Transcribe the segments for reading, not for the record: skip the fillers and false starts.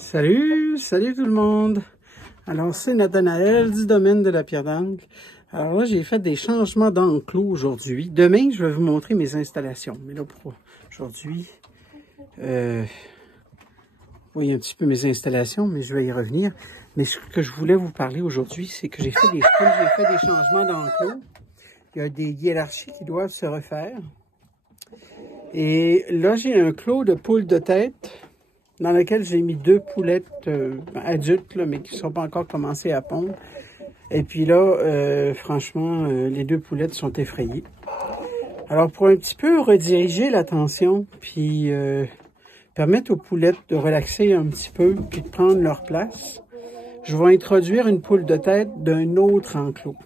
Salut tout le monde! Alors, c'est Nathanaël du domaine de la pierre d'Ancre. Alors là, j'ai fait des changements d'enclos aujourd'hui. Demain, je vais vous montrer mes installations. Mais là, pour aujourd'hui, vous voyez un petit peu mes installations, mais je vais y revenir. Mais ce que je voulais vous parler aujourd'hui, c'est que j'ai fait des changements d'enclos. Il y a des hiérarchies qui doivent se refaire. Et là, j'ai un clos de poules de tête dans lequel j'ai mis 2 poulettes adultes, là, mais qui ne sont pas encore commencées à pondre. Et puis là, franchement, les 2 poulettes sont effrayées. Alors, pour un petit peu rediriger l'attention, puis permettre aux poulettes de relaxer un petit peu, puis de prendre leur place, je vais introduire une poule de tête d'un autre enclos.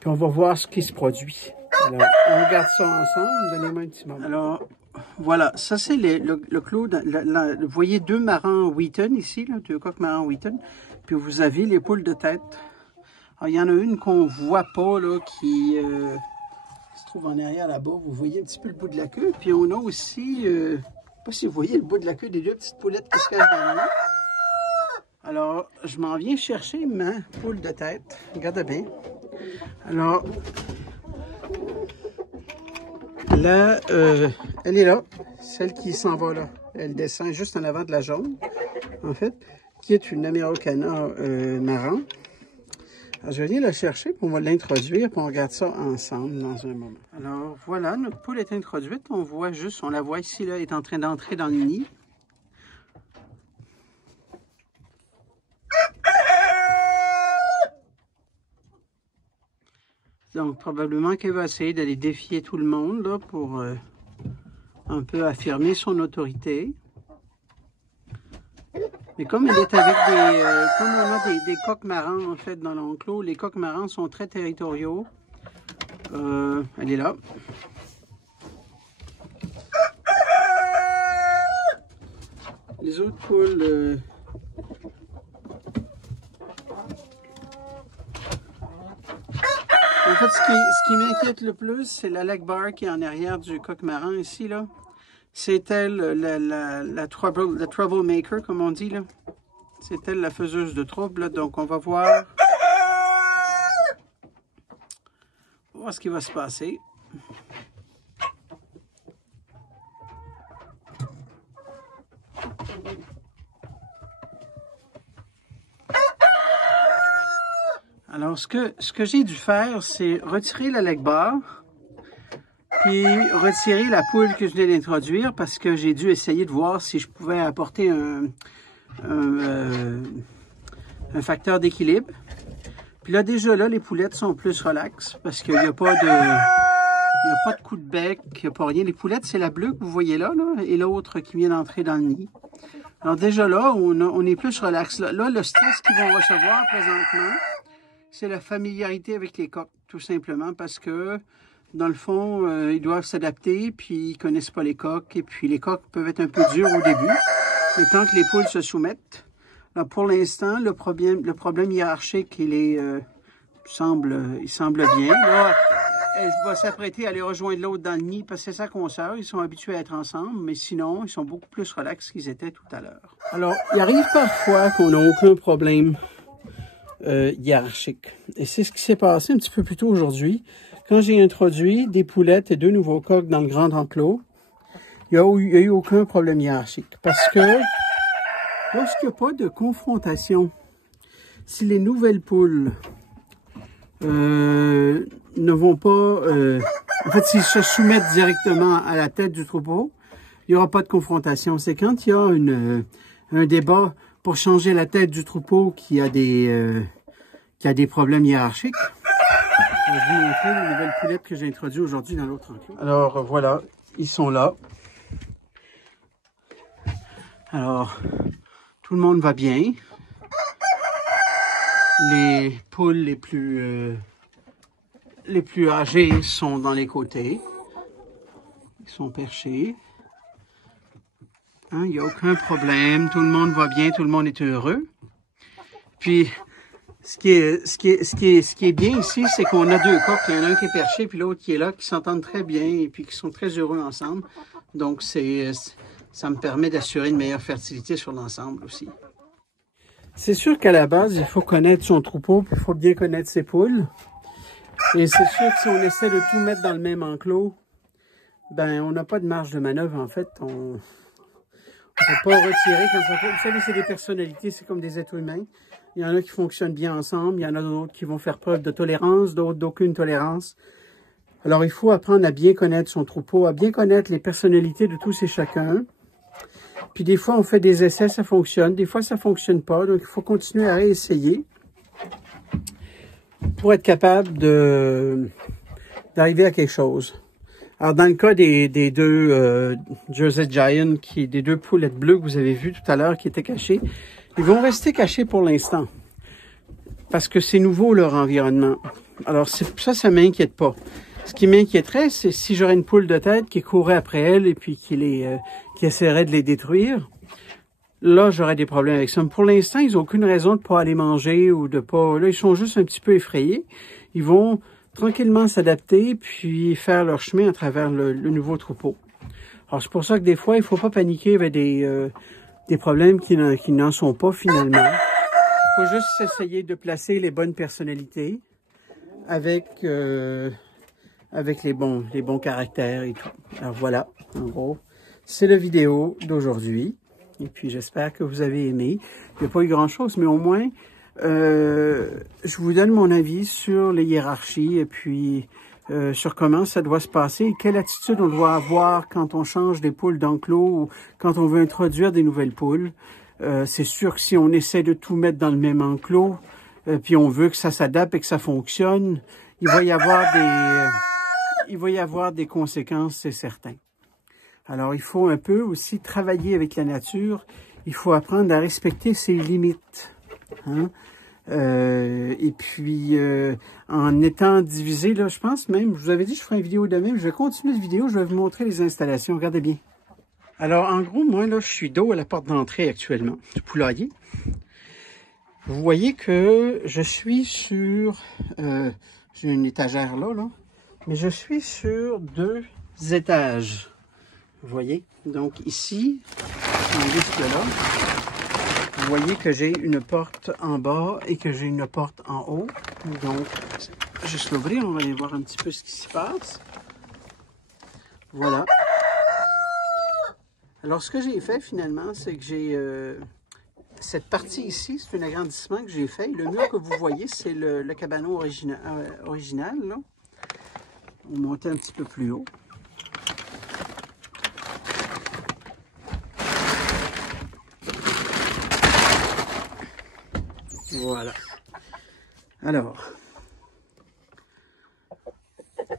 Puis on va voir ce qui se produit. Alors, on regarde ça ensemble. Donnez-moi un petit moment. Alors, voilà, ça c'est le clos. Vous voyez 2 marans Wheaton ici, là, 2 coqs marans Wheaton. Puis vous avez les poules de tête. Alors, il y en a une qu'on voit pas, là, qui se trouve en arrière là-bas. Vous voyez un petit peu le bout de la queue. Puis on a aussi, je ne sais pas si vous voyez le bout de la queue des 2 petites poulettes qui se cachent dans le nid. Alors, je m'en viens chercher ma poule de tête. Regardez bien. Alors, là, elle est là, celle qui s'en va là. Elle descend juste en avant de la jaune, en fait, qui est une Americana marron. Alors, je vais venir la chercher, puis on va l'introduire, puis on regarde ça ensemble dans un moment. Alors, voilà, notre poule est introduite. On la voit ici, là, elle est en train d'entrer dans le nid. Donc, probablement qu'elle va essayer d'aller défier tout le monde là, pour un peu affirmer son autorité. Mais comme elle est avec comme on a des coqs marrants en fait dans l'enclos, les coqs marrants sont très territoriaux. Elle est là. Les autres poules... En fait, ce qui m'inquiète le plus, c'est la leg bar qui est en arrière du coq marron ici, là. C'est elle, la troublemaker, comme on dit, là. C'est elle, la faiseuse de trouble, là. Donc, on va voir ce qui va se passer. Alors, ce que j'ai dû faire, c'est retirer la leg bar, puis retirer la poule que je venais d'introduire, parce que j'ai dû essayer de voir si je pouvais apporter un facteur d'équilibre. Puis là, déjà là, les poulettes sont plus relax, parce qu'il n'y a pas de coup de bec, il n'y a pas rien. Les poulettes, c'est la bleue que vous voyez là, et l'autre qui vient d'entrer dans le nid. Alors déjà là, on est plus relax. Là, le stress qu'ils vont recevoir présentement, c'est la familiarité avec les coqs, tout simplement, parce que, dans le fond, ils doivent s'adapter, puis ils connaissent pas les coqs, et puis les coqs peuvent être un peu durs au début, le temps que les poules se soumettent. Alors, pour l'instant, le problème hiérarchique, il semble bien. Là, elle va s'apprêter à aller rejoindre l'autre dans le nid, parce que c'est sa consoeur, ils sont habitués à être ensemble, mais sinon, ils sont beaucoup plus relax qu'ils étaient tout à l'heure. Alors, il arrive parfois qu'on n'a aucun problème hiérarchique. Et c'est ce qui s'est passé un petit peu plus tôt aujourd'hui. Quand j'ai introduit des poulettes et 2 nouveaux coqs dans le grand enclos, il n'y a eu aucun problème hiérarchique. Parce que lorsqu'il n'y a pas de confrontation, si les nouvelles poules ne vont pas... en fait, s'ils se soumettent directement à la tête du troupeau, il n'y aura pas de confrontation. C'est quand il y a un débat pour changer la tête du troupeau qui a des problèmes hiérarchiques. Je vais vous montrer les nouvelles poulettes que j'ai introduites aujourd'hui dans l'autre enclos. Alors voilà, ils sont là. Alors, tout le monde va bien. Les poules les plus âgées sont dans les côtés. Ils sont perchés. Il n'y a aucun problème, tout le monde va bien, tout le monde est heureux. Puis, ce qui est bien ici, c'est qu'on a 2 coqs. Il y en a un qui est perché, puis l'autre qui est là, qui s'entendent très bien et puis qui sont très heureux ensemble. Donc, c'est Ça me permet d'assurer une meilleure fertilité sur l'ensemble aussi. C'est sûr qu'à la base, il faut connaître son troupeau, puis il faut bien connaître ses poules. Et c'est sûr que si on essaie de tout mettre dans le même enclos, ben on n'a pas de marge de manœuvre en fait. On ne peut pas retirer quand ça fait. Vous savez, c'est des personnalités, c'est comme des êtres humains. Il y en a qui fonctionnent bien ensemble, il y en a d'autres qui vont faire preuve de tolérance, d'autres d'aucune tolérance. Alors il faut apprendre à bien connaître son troupeau, à bien connaître les personnalités de tous et chacun. Puis des fois, on fait des essais, ça fonctionne. Des fois, ça ne fonctionne pas. Donc, il faut continuer à réessayer pour être capable d'arriver à quelque chose. Alors, dans le cas des deux Jersey Giant, des deux poulettes bleues que vous avez vues tout à l'heure qui étaient cachées, ils vont rester cachés pour l'instant. Parce que c'est nouveau, leur environnement. Alors, ça ne m'inquiète pas. Ce qui m'inquiéterait, c'est si j'aurais une poule de tête qui courait après elle et puis qui essaierait de les détruire. Là, j'aurais des problèmes avec ça. Mais pour l'instant, ils n'ont aucune raison de ne pas aller manger ou de pas... Là, ils sont juste un petit peu effrayés. Ils vont tranquillement s'adapter puis faire leur chemin à travers le nouveau troupeau. Alors, c'est pour ça que des fois, il ne faut pas paniquer avec des problèmes qui n'en sont pas finalement. Il faut juste essayer de placer les bonnes personnalités avec les bons caractères et tout. Alors voilà, en gros, c'est la vidéo d'aujourd'hui. Et puis j'espère que vous avez aimé. Il n'y a pas eu grand-chose, mais au moins, je vous donne mon avis sur les hiérarchies et puis sur comment ça doit se passer et quelle attitude on doit avoir quand on change des poules d'enclos ou quand on veut introduire des nouvelles poules. C'est sûr que si on essaie de tout mettre dans le même enclos, puis on veut que ça s'adapte et que ça fonctionne, il va y avoir des conséquences, c'est certain. Alors, il faut un peu aussi travailler avec la nature. Il faut apprendre à respecter ses limites. Hein? Et puis, en étant divisé, là, je pense même, je vous avais dit, je ferai une vidéo demain, je vais continuer cette vidéo, je vais vous montrer les installations. Regardez bien. Alors, en gros, moi, là, je suis dos à la porte d'entrée actuellement du poulailler. Vous voyez que je suis sur... j'ai une étagère là, mais je suis sur 2 étages. Vous voyez? Donc ici, en liste là, vous voyez que j'ai une porte en bas et que j'ai une porte en haut. Donc, juste l'ouvrir, on va aller voir un petit peu ce qui s'y passe. Voilà. Alors, ce que j'ai fait finalement, c'est que j'ai... cette partie ici, c'est un agrandissement que j'ai fait. Le mur que vous voyez, c'est le cabanon original. Là. On va monter un petit peu plus haut. Voilà. Alors,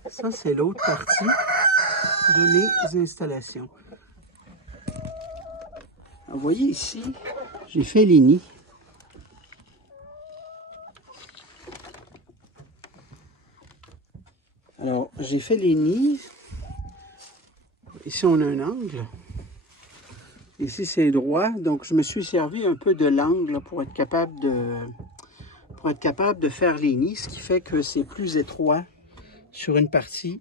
ça c'est l'autre partie de mes installations. Alors, vous voyez ici, j'ai fait les nids. Alors, j'ai fait les nids. Ici, on a un angle. Ici, c'est droit. Donc, je me suis servi un peu de l'angle pour être capable de faire les nids, ce qui fait que c'est plus étroit sur une partie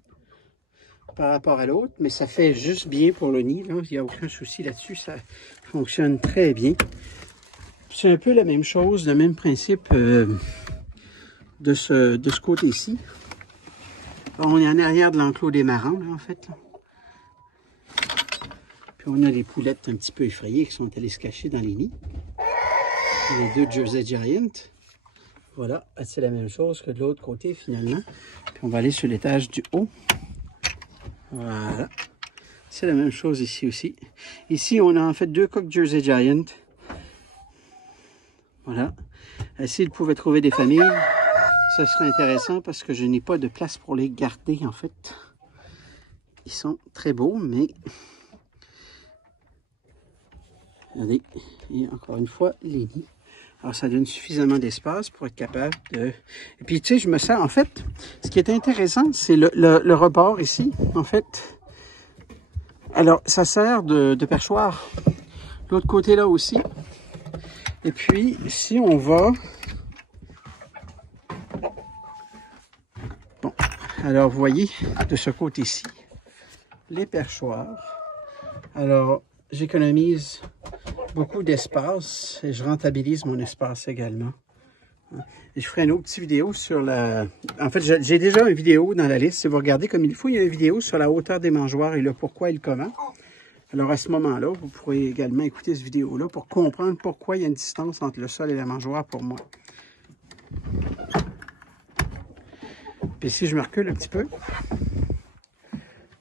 par rapport à l'autre. Mais ça fait juste bien pour le nid. Là. Il n'y a aucun souci là-dessus. Ça fonctionne très bien. C'est un peu la même chose, le même principe de ce côté-ci. On est en arrière de l'enclos des marrons, là, en fait. Là. Puis on a les poulettes un petit peu effrayées qui sont allées se cacher dans les nids. Les 2 Jersey Giant. Voilà, c'est la même chose que de l'autre côté finalement. Puis on va aller sur l'étage du haut. Voilà. C'est la même chose ici aussi. Ici, on a en fait 2 coqs Jersey Giant. Voilà. S'ils pouvaient trouver des familles, ça serait intéressant parce que je n'ai pas de place pour les garder en fait. Ils sont très beaux, mais... Regardez, et encore une fois, les nids. Alors, ça donne suffisamment d'espace pour être capable de... Et puis, tu sais, je me sers... En fait, ce qui est intéressant, c'est le rebord ici, en fait. Alors, ça sert de perchoir. L'autre côté, là aussi. Et puis, si on va... Bon, alors, vous voyez, de ce côté-ci, les perchoirs. Alors, j'économise beaucoup d'espace et je rentabilise mon espace également. Et je ferai une autre petite vidéo sur la... En fait, j'ai déjà une vidéo dans la liste. Si vous regardez comme il faut, il y a une vidéo sur la hauteur des mangeoires et le pourquoi et le comment. Alors, à ce moment-là, vous pourrez également écouter cette vidéo-là pour comprendre pourquoi il y a une distance entre le sol et la mangeoire pour moi. Puis si je me recule un petit peu,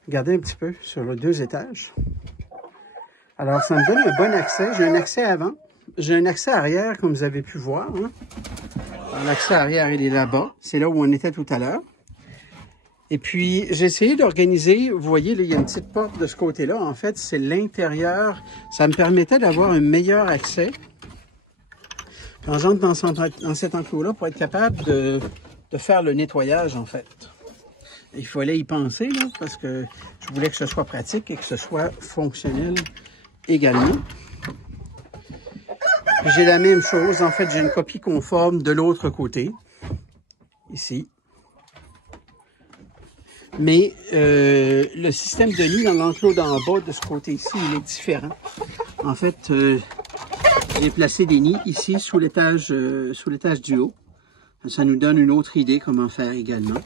regardez un petit peu sur les 2 étages. Alors, ça me donne un bon accès. J'ai un accès avant. J'ai un accès arrière, comme vous avez pu voir. Hein. L'accès arrière, il est là-bas. C'est là où on était tout à l'heure. Et puis, j'ai essayé d'organiser, vous voyez, là, il y a une petite porte de ce côté-là. En fait, c'est l'intérieur. Ça me permettait d'avoir un meilleur accès quand j'entre dans cet enclos-là pour être capable de faire le nettoyage, en fait. Il fallait y penser, là, parce que je voulais que ce soit pratique et que ce soit fonctionnel également. J'ai la même chose. En fait, j'ai une copie conforme de l'autre côté, ici. Mais le système de nid dans l'enclos d'en bas de ce côté-ci, il est différent. En fait, j'ai placé des nids ici sous l'étage du haut. Ça nous donne une autre idée comment faire également.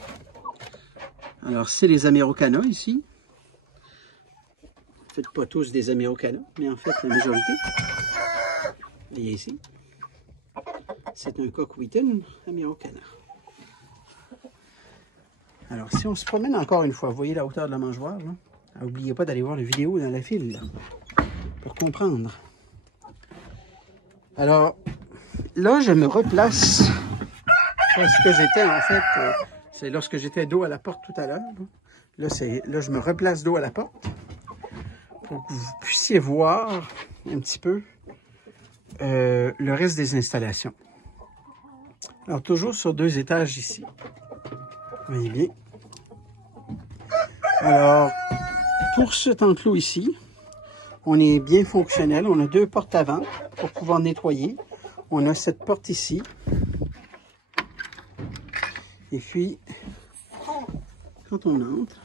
Alors, c'est les Ameraucana ici. En fait, pas tous des Ameraucana, mais en fait, la majorité. Voyez ici. C'est un coq Wheaton Ameraucana. Alors, si on se promène encore une fois, vous voyez la hauteur de la mangeoire, là? N'oubliez pas d'aller voir la vidéo dans la file, là, pour comprendre. Alors, là, je me replace parce que j'étais, en fait, c'est lorsque j'étais dos à la porte tout à l'heure. Là, je me replace dos à la porte pour que vous puissiez voir un petit peu le reste des installations. Alors, toujours sur 2 étages ici. Vous voyez bien. Alors, pour cet enclos ici, on est bien fonctionnel. On a 2 portes avant pour pouvoir nettoyer. On a cette porte ici. Et puis, quand on entre,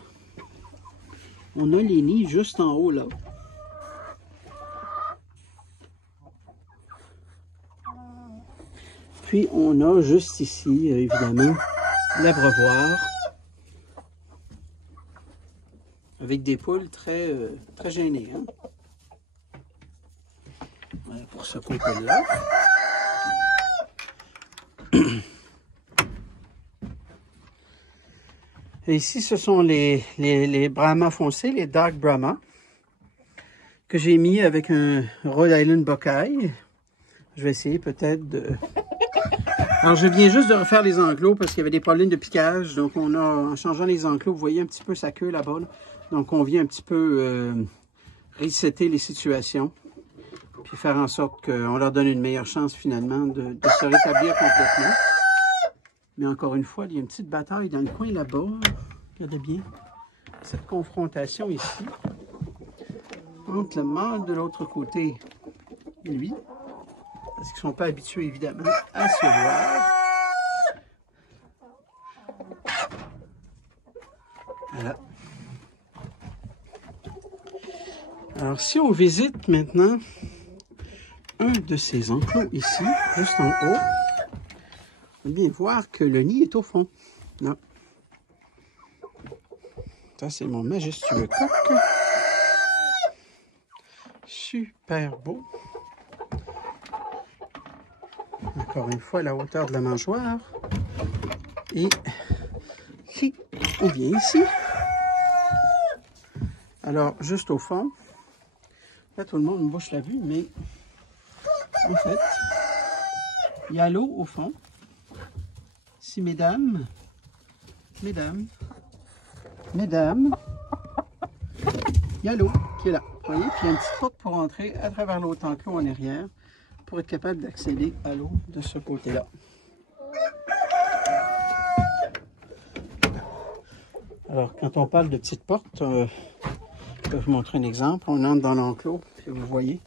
on a les nids juste en haut là. Puis, on a juste ici, évidemment, l'abreuvoir. Avec des poules très gênées. Hein? Voilà pour ce couple-là. Et ici, ce sont les Brahma foncés, les Dark Brahma, que j'ai mis avec un Rhode Island Buckeye. Je vais essayer peut-être de... Alors, je viens juste de refaire les enclos parce qu'il y avait des problèmes de piquage. Donc, en changeant les enclos, vous voyez un petit peu sa queue là-bas. Là. Donc, on vient un petit peu resetter les situations. Puis faire en sorte qu'on leur donne une meilleure chance finalement de se rétablir complètement. Mais encore une fois, il y a une petite bataille dans le coin là-bas. Regardez bien cette confrontation ici. Entre le mâle de l'autre côté et lui. Parce qu'ils ne sont pas habitués évidemment à se voir. Voilà. Alors si on visite maintenant un de ces enclos ici, juste en haut, on va bien voir que le nid est au fond. Là. Ça, c'est mon majestueux coq. Super beau. Encore une fois, la hauteur de la mangeoire. Et si on vient ici, alors juste au fond, là tout le monde me bouche la vue, mais en fait, il y a l'eau au fond. Si mesdames, il y a l'eau qui est là. Vous voyez, puis il y a une petite porte pour entrer à travers l'autre enclos en arrière pour être capable d'accéder à l'eau de ce côté-là. Alors, quand on parle de petites portes, je vais vous montrer un exemple. On entre dans l'enclos, et vous voyez,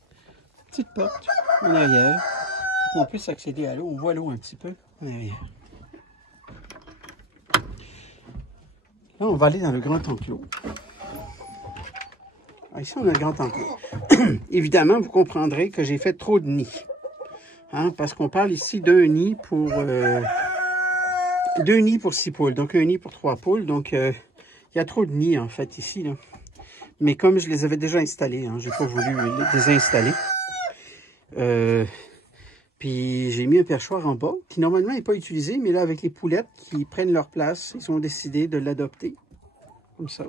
petite porte en arrière, pour qu'on puisse accéder à l'eau. On voit l'eau un petit peu en arrière. Là, on va aller dans le grand enclos. ici, on a le grand enclos. Évidemment, vous comprendrez que j'ai fait trop de nids. Hein, parce qu'on parle ici d'un nid pour... 2 nids pour 6 poules. Donc, un nid pour 3 poules. Donc, il y a trop de nids, en fait, ici. Là. Mais comme je les avais déjà installés, hein, j'ai pas voulu les désinstaller. Puis, j'ai mis un perchoir en bas, qui normalement n'est pas utilisé. Mais là, avec les poulettes qui prennent leur place, ils ont décidé de l'adopter. Comme ça.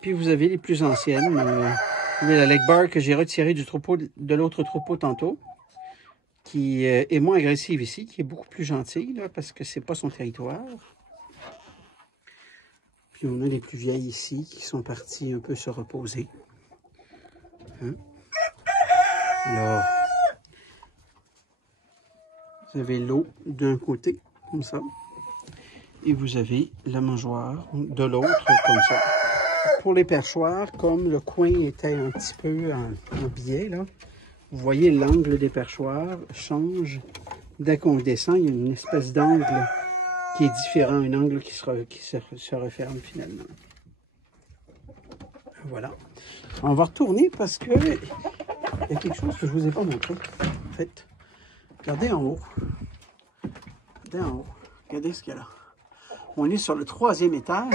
Puis, vous avez les plus anciennes. Vous avez la leg bar que j'ai retirée du troupeau de l'autre troupeau tantôt. Qui est moins agressive ici, qui est beaucoup plus gentille, là, parce que c'est pas son territoire. Puis on a les plus vieilles ici, qui sont parties un peu se reposer. Hein? Alors, vous avez l'eau d'un côté, comme ça. Et vous avez la mangeoire de l'autre, comme ça. Pour les perchoirs, comme le coin était un petit peu en biais, là, vous voyez, l'angle des perchoirs change dès qu'on descend. Il y a une espèce d'angle qui est différent, un angle qui se referme finalement. Voilà. On va retourner parce que il y a quelque chose que je ne vous ai pas montré. En fait, regardez en haut. Regardez en haut. Regardez ce qu'il y a là. On est sur le 3e étage,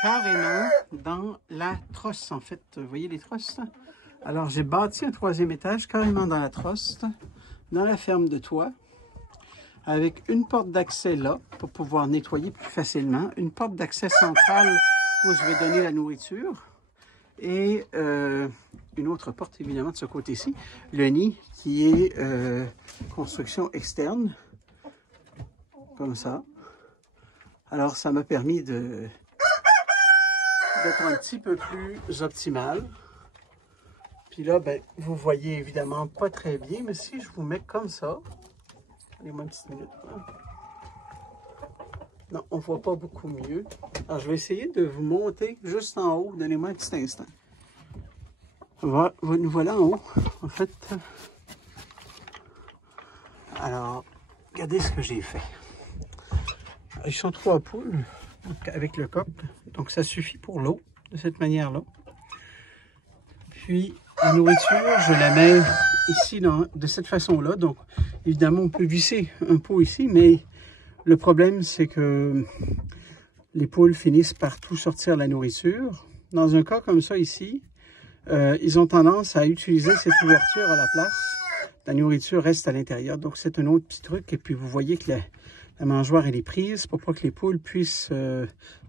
carrément dans la trosse. En fait, vous voyez les trosses? Alors, j'ai bâti un 3e étage carrément dans la trosse, dans la ferme de toit, avec une porte d'accès là, pour pouvoir nettoyer plus facilement, une porte d'accès centrale où je vais donner la nourriture, et une autre porte, évidemment, de ce côté-ci, le nid qui est construction externe, comme ça. Alors, ça m'a permis d'être un petit peu plus optimal. Puis là, ben, vous voyez évidemment pas très bien, mais si je vous mets comme ça, donnez-moi une petite minute. Hein? Non, on voit pas beaucoup mieux. Alors, je vais essayer de vous monter juste en haut. Donnez-moi un petit instant. Nous voilà en haut, en fait. Alors, regardez ce que j'ai fait. Ils sont 3 poules avec le coq, donc ça suffit pour l'eau, de cette manière-là. Puis, la nourriture, je la mets ici, de cette façon-là. Donc, évidemment, on peut visser un pot ici, mais le problème, c'est que les poules finissent par tout sortir la nourriture. Dans un cas comme ça ici, ils ont tendance à utiliser cette ouverture à la place. La nourriture reste à l'intérieur. Donc, c'est un autre petit truc. Et puis, vous voyez que la mangeoire, elle est prise pour pas que les poules puissent...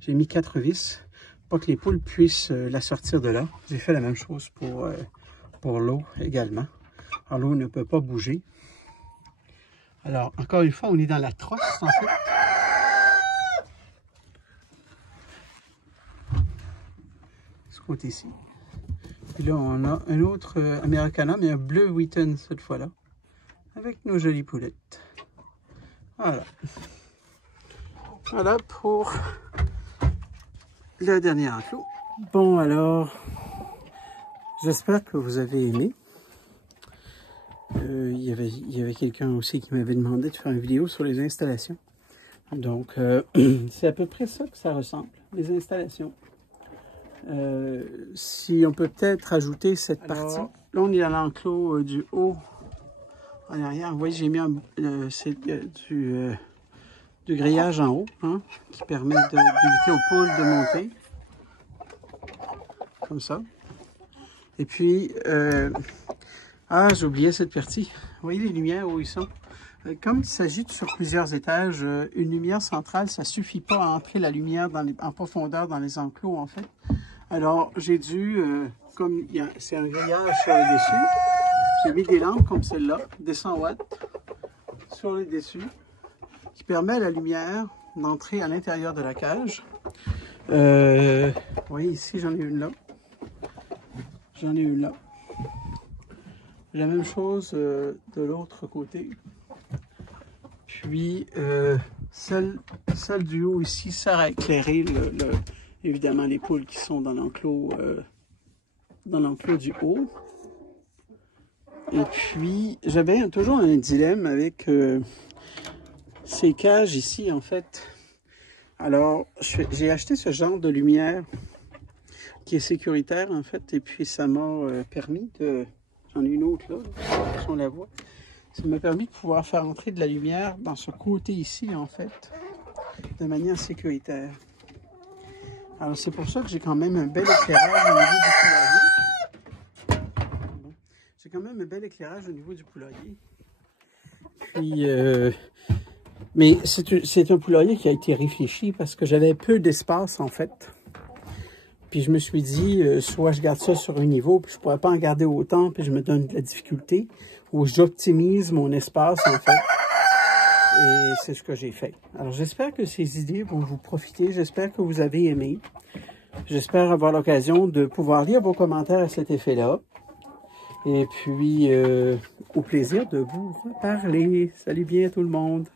j'ai mis 4 vis. Pas que les poules puissent la sortir de là. J'ai fait la même chose pour l'eau également. Alors l'eau ne peut pas bouger. Alors, encore une fois, on est dans la trosse, en fait. Ce côté-ci. Puis là, on a un autre Americana, mais un bleu Wheaton cette fois-là. Avec nos jolies poulettes. Voilà. Voilà pour... le dernier enclos. Bon, alors, j'espère que vous avez aimé. Il y avait quelqu'un aussi qui m'avait demandé de faire une vidéo sur les installations. Donc, c'est à peu près ça que ça ressemble, les installations. Si on peut peut-être ajouter cette partie. Là, on est dans l'enclos du haut en arrière. Vous voyez, j'ai mis du grillage en haut, hein, qui permet d'éviter aux poules de monter. Comme ça. Et puis, j'ai oublié cette partie. Vous voyez les lumières où ils sont? Comme il s'agit sur plusieurs étages, une lumière centrale, ça ne suffit pas à entrer la lumière en profondeur dans les enclos, en fait. Alors, j'ai dû, comme c'est un grillage sur le dessus, j'ai mis des lampes comme celle-là, des 100 watts, sur le dessus, qui permet à la lumière d'entrer à l'intérieur de la cage. Vous voyez ici, j'en ai une là. J'en ai une là. La même chose de l'autre côté. Puis, celle du haut ici sert à éclairer évidemment les poules qui sont dans l'enclos du haut. Et puis, j'avais toujours un dilemme avec ces cages ici, en fait. Alors, j'ai acheté ce genre de lumière. qui est sécuritaire en fait. Et puis ça m'a permis de... J'en ai une autre là, si on la voit. Ça m'a permis de pouvoir faire entrer de la lumière dans ce côté ici en fait, de manière sécuritaire. Alors c'est pour ça que j'ai quand même un bel éclairage au niveau du poulailler. Bon. J'ai quand même un bel éclairage au niveau du poulailler. Puis, mais c'est un poulailler qui a été réfléchi parce que j'avais peu d'espace en fait. Puis je me suis dit, soit je garde ça sur un niveau, puis je ne pourrais pas en garder autant, puis je me donne de la difficulté, ou j'optimise mon espace en fait. Et c'est ce que j'ai fait. Alors j'espère que ces idées vont vous profiter, j'espère que vous avez aimé. J'espère avoir l'occasion de pouvoir lire vos commentaires à cet effet-là. Et puis, au plaisir de vous reparler. Salut bien tout le monde.